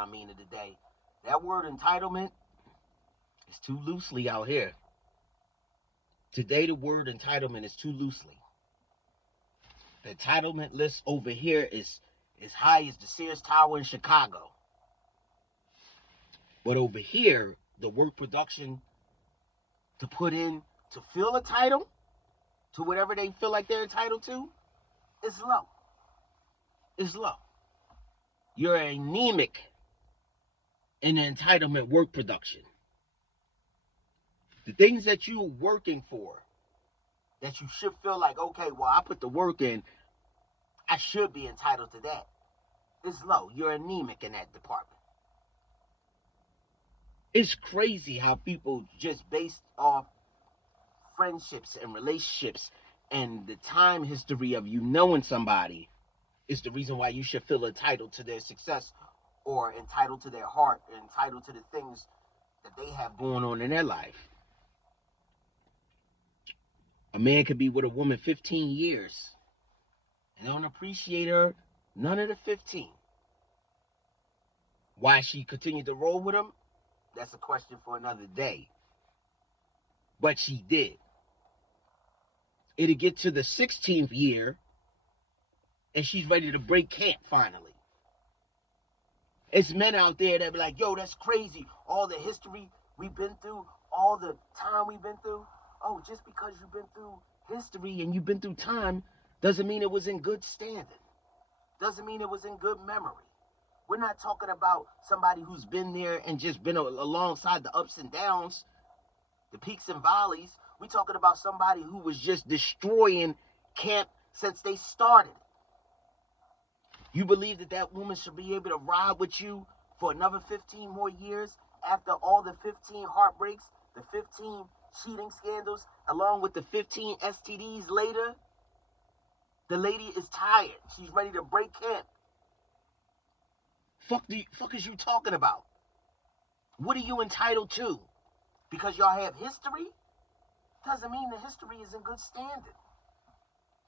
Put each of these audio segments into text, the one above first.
Yah-Mean of the day. That word entitlement is too loosely out here. Today, the word entitlement is too loosely. The entitlement list over here is as high as the Sears Tower in Chicago. But over here, the work production to put in to feel entitled to whatever they feel like they're entitled to is low. Is low. You're anemic in the entitlement work production. The things that you're working for, that you should feel like, okay, well, I put the work in, I should be entitled to that, is low. You're anemic in that department. It's crazy how people just based off friendships and relationships and the time history of you knowing somebody is the reason why you should feel entitled to their success or entitled to their heart, or entitled to the things that they have going on in their life. A man could be with a woman 15 years and don't appreciate her none of the 15. Why she continued to roll with him, that's a question for another day. But she did. It'll get to the 16th year and she's ready to break camp finally. It's men out there that be like, yo, that's crazy. All the history we've been through, all the time we've been through. Oh, just because you've been through history and you've been through time doesn't mean it was in good standing. Doesn't mean it was in good memory. We're not talking about somebody who's been there and just been alongside the ups and downs, the peaks and valleys. We're talking about somebody who was just destroying camp since they started. You believe that that woman should be able to ride with you for another 15 more years after all the 15 heartbreaks, the 15 cheating scandals, along with the 15 STDs later? The lady is tired. She's ready to break camp. Fuck is you talking about? What are you entitled to? Because y'all have history? Doesn't mean the history is in good standing.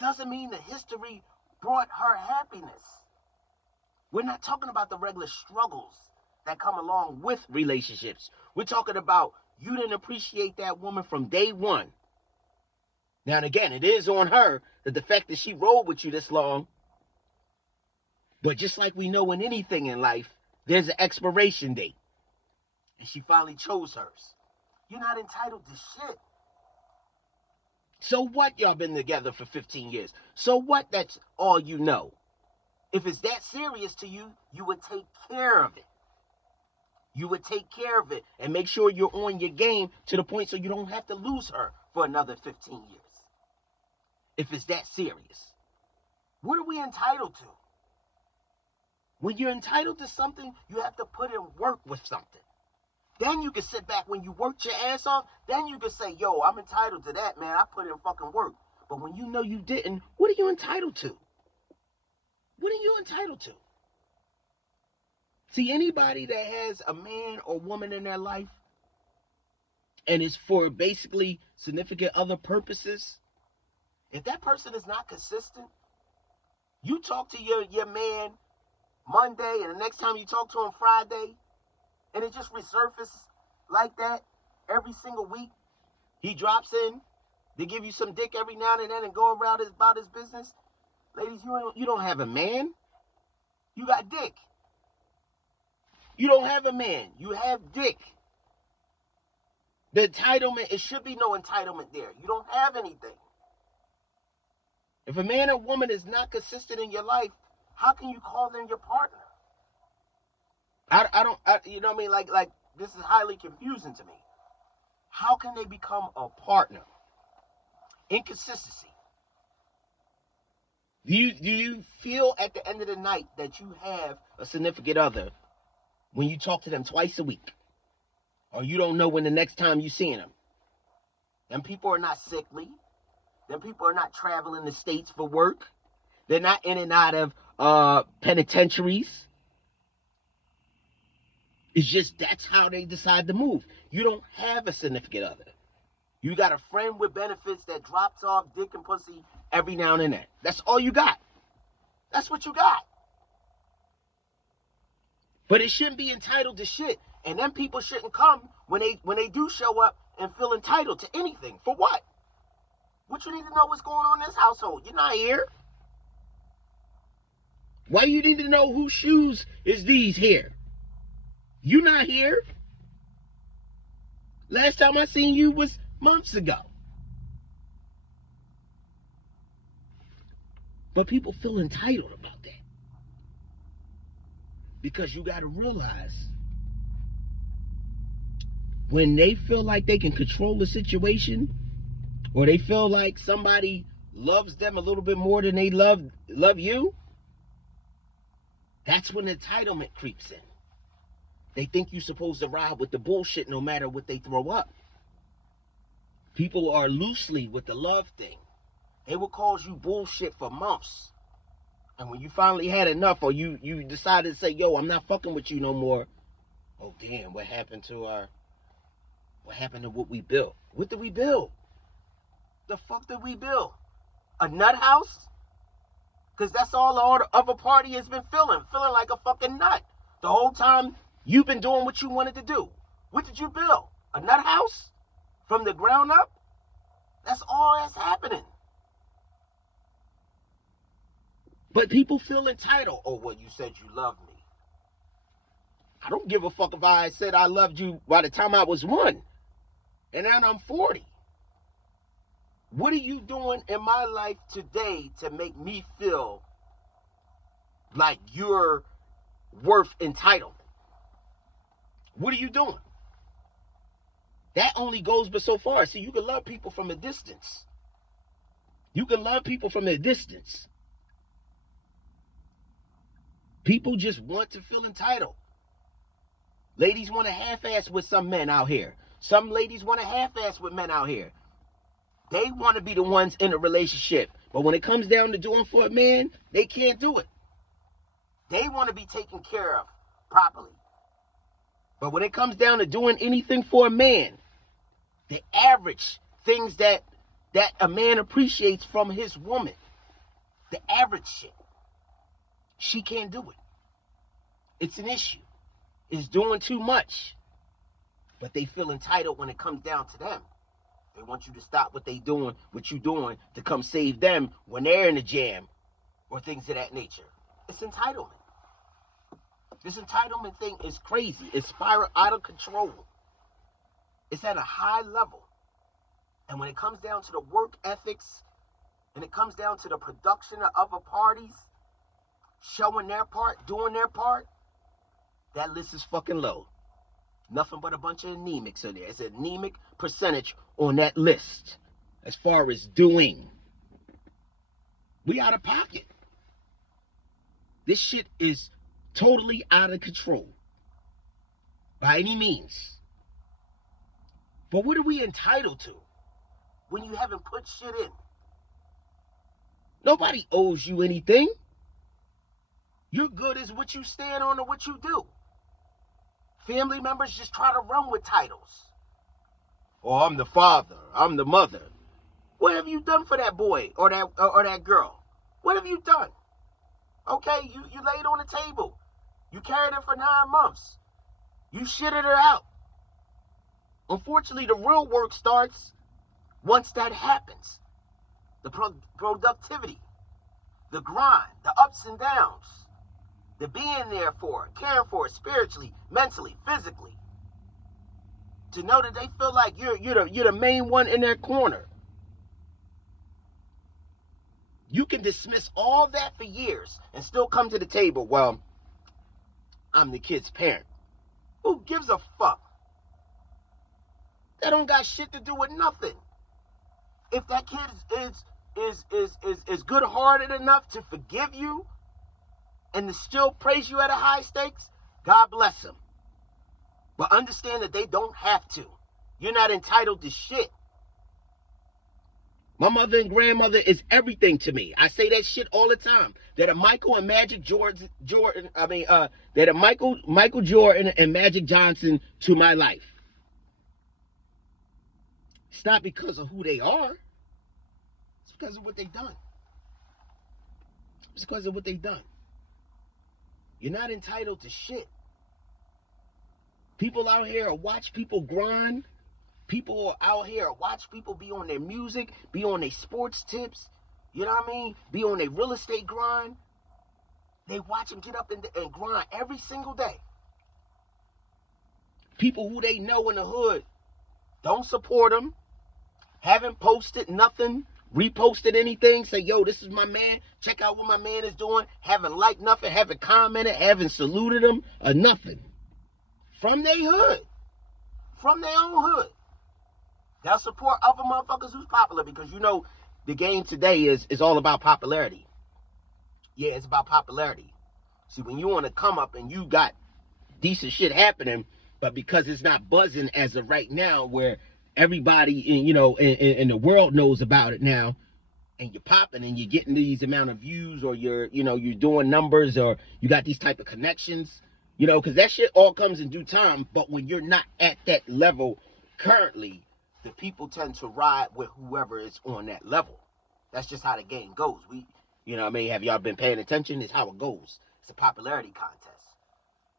Doesn't mean the history brought her happiness. We're not talking about the regular struggles that come along with relationships. We're talking about you didn't appreciate that woman from day one. Now and again, it is on her that the fact that she rolled with you this long. But just like we know in anything in life, there's an expiration date. And she finally chose hers. You're not entitled to shit. So what, y'all been together for 15 years? So what, that's all you know? If it's that serious to you, you would take care of it. You would take care of it and make sure you're on your game to the point so you don't have to lose her for another 15 years. If it's that serious. What are we entitled to? When you're entitled to something, you have to put in work with something. Then you can sit back when you worked your ass off, then you can say, yo, I'm entitled to that, man. I put in fucking work. But when you know you didn't, what are you entitled to? What are you entitled to? See, anybody that has a man or woman in their life and is for basically significant other purposes, if that person is not consistent, you talk to your man Monday and the next time you talk to him Friday, and it just resurfaces like that every single week. He drops in, they give you some dick every now and then and go around about his business. Ladies, you don't have a man. You got dick. You don't have a man. You have dick. The entitlement, it should be no entitlement there. You don't have anything. If a man or woman is not consistent in your life, how can you call them your partner? You know what I mean? Like this is highly confusing to me. How can they become a partner? Inconsistency. Do you feel at the end of the night that you have a significant other when you talk to them twice a week? Or you don't know when the next time you're seeing them? Them people are not sickly. Them people are not traveling the states for work. They're not in and out of penitentiaries. It's just that's how they decide to move. You don't have a significant other. You got a friend with benefits that drops off dick and pussy every now and then. That's all you got. That's what you got. But it shouldn't be entitled to shit. And them people shouldn't come when they do show up and feel entitled to anything. For what? What you need to know what's going on in this household? You're not here. Why you need to know whose shoes is these here? You not here. Last time I seen you was months ago. But people feel entitled about that. Because you got to realize, when they feel like they can control the situation, or they feel like somebody loves them a little bit more than they love you, that's when entitlement creeps in. They think you're supposed to ride with the bullshit no matter what they throw up. People are loosely with the love thing. They will cause you bullshit for months. And when you finally had enough, or you decided to say, yo, I'm not fucking with you no more. Oh, damn, what happened to what we built? What did we build? The fuck did we build? A nut house? Because that's all the other party has been feeling like a fucking nut. The whole time you've been doing what you wanted to do. What did you build? A nut house? From the ground up? That's all that's happening. But people feel entitled. Oh, well, you said you loved me. I don't give a fuck if I said I loved you by the time I was 1. And now I'm 40. What are you doing in my life today to make me feel like you're worth entitlement? What are you doing? That only goes but so far. See, you can love people from a distance. You can love people from a distance. People just want to feel entitled. Ladies want to half-ass with some men out here. Some ladies want to half-ass with men out here. They want to be the ones in a relationship. But when it comes down to doing for a man, they can't do it. They want to be taken care of properly. But when it comes down to doing anything for a man, the average things that a man appreciates from his woman, the average shit, she can't do it. It's an issue. It's doing too much. But they feel entitled when it comes down to them. They want you to stop what you doing to come save them when they're in a jam or things of that nature. It's entitlement. This entitlement thing is crazy. It's spiraled out of control. It's at a high level. And when it comes down to the work ethics, and it comes down to the production of other parties, showing their part, doing their part, that list is fucking low. Nothing but a bunch of anemics in there. It's an anemic percentage on that list as far as doing. We out of pocket. This shit is totally out of control by any means. But what are we entitled to when you haven't put shit in? Nobody owes you anything. You're good as what you stand on or what you do. Family members just try to run with titles. Oh, I'm the father. I'm the mother. What have you done for that boy or that girl? What have you done? Okay, you laid on the table. You carried her for 9 months. You shitted her out. Unfortunately, the real work starts once that happens. The productivity, the grind, the ups and downs, the being there for her, caring for her spiritually, mentally, physically. To know that they feel like you're the main one in their corner. You can dismiss all that for years and still come to the table. Well, I'm the kid's parent. Who gives a fuck? That don't got shit to do with nothing. If that kid is good-hearted enough to forgive you and to still praise you at a high stakes, God bless him. But understand that they don't have to. You're not entitled to shit. My mother and grandmother is everything to me. I say that shit all the time. That a Michael and Magic Jordan, that a Michael Jordan and Magic Johnson to my life. It's not because of who they are. It's because of what they've done. It's because of what they've done. You're not entitled to shit. People out here watch people grind. People out here watch people be on their music, be on their sports tips. You know what I mean? Be on their real estate grind. They watch them get up and grind every single day. People who they know in the hood don't support them, haven't posted nothing, reposted anything, say, yo, this is my man, check out what my man is doing, haven't liked nothing, haven't commented, haven't saluted him, or nothing. From their hood. From their own hood. They'll support other motherfuckers who's popular, because you know the game today is all about popularity. Yeah, it's about popularity. See, when you want to come up and you got decent shit happening, but because it's not buzzing as of right now, where everybody in the world knows about it now, and you're popping and you're getting these amount of views, or you're doing numbers, or you got these type of connections, because that shit all comes in due time. But when you're not at that level currently, the people tend to ride with whoever is on that level. That's just how the game goes. Have y'all been paying attention? It's how it goes. It's a popularity contest.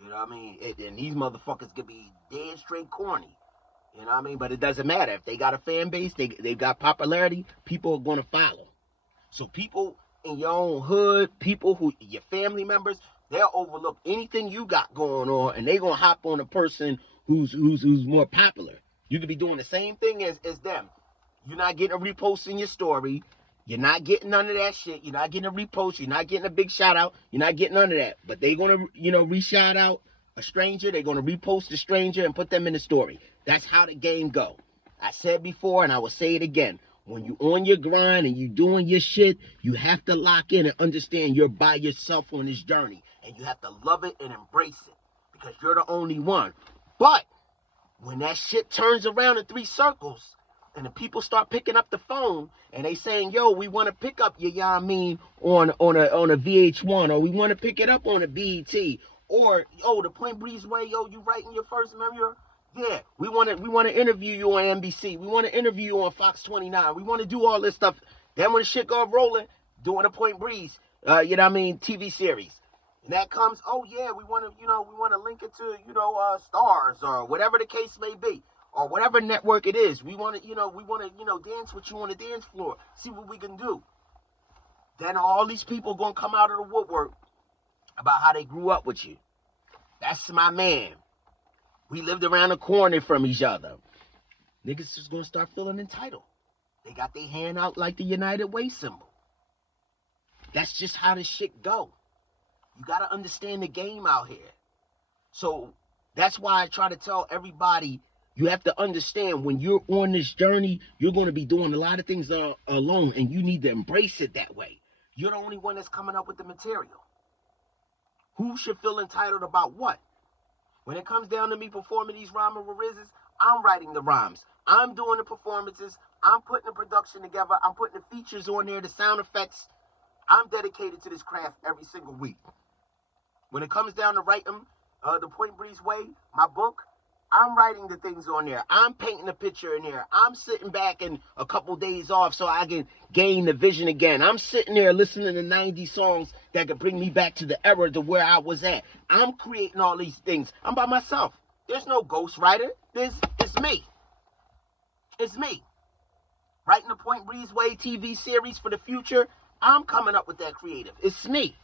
You know what I mean? And these motherfuckers could be dead straight corny. You know what I mean? But it doesn't matter. If they got a fan base, they've got popularity, people are going to follow. So people in your own hood, your family members, they'll overlook anything you got going on, and they're going to hop on a person who's more popular. You could be doing the same thing as them. You're not getting a repost in your story. You're not getting none of that shit. You're not getting a repost. You're not getting a big shout out. You're not getting none of that. But they're going to re-shout out a stranger. They're going to repost a stranger and put them in the story. That's how the game go. I said before, and I will say it again. When you on your grind and you doing your shit, you have to lock in and understand you're by yourself on this journey. And you have to love it and embrace it, because you're the only one. But when that shit turns around in 3 circles, and the people start picking up the phone and they saying, yo, we want to pick up your Yah-Mean on a VH1, or we want to pick it up on a BET, or yo, the Point Breeze Way, yo, you writing your first memoir? Yeah, we want to interview you on NBC. We want to interview you on Fox 29. We want to do all this stuff. Then when the shit go rolling, doing a Point Breeze, TV series. And that comes, oh yeah, we want to link it to, Stars, or whatever the case may be, or whatever network it is. We want to dance with you on the dance floor, see what we can do. Then all these people gonna come out of the woodwork about how they grew up with you. That's my man. We lived around the corner from each other. Niggas just gonna start feeling entitled. They got their hand out like the United Way symbol. That's just how this shit go. You gotta understand the game out here. So that's why I try to tell everybody, you have to understand when you're on this journey, you're going to be doing a lot of things alone, and you need to embrace it that way. You're the only one that's coming up with the material. Who should feel entitled about what? When it comes down to me performing these rhymes with Rizzes, I'm writing the rhymes. I'm doing the performances. I'm putting the production together. I'm putting the features on there, the sound effects. I'm dedicated to this craft every single week. When it comes down to writing the Point Breeze Way, my book, I'm writing the things on there. I'm painting a picture in there. I'm sitting back in a couple days off so I can gain the vision again. I'm sitting there listening to 90 songs that could bring me back to the era to where I was at. I'm creating all these things. I'm by myself. There's no ghostwriter. It's me. It's me. Writing the Point Breeze Way TV series for the future, I'm coming up with that creative. It's me.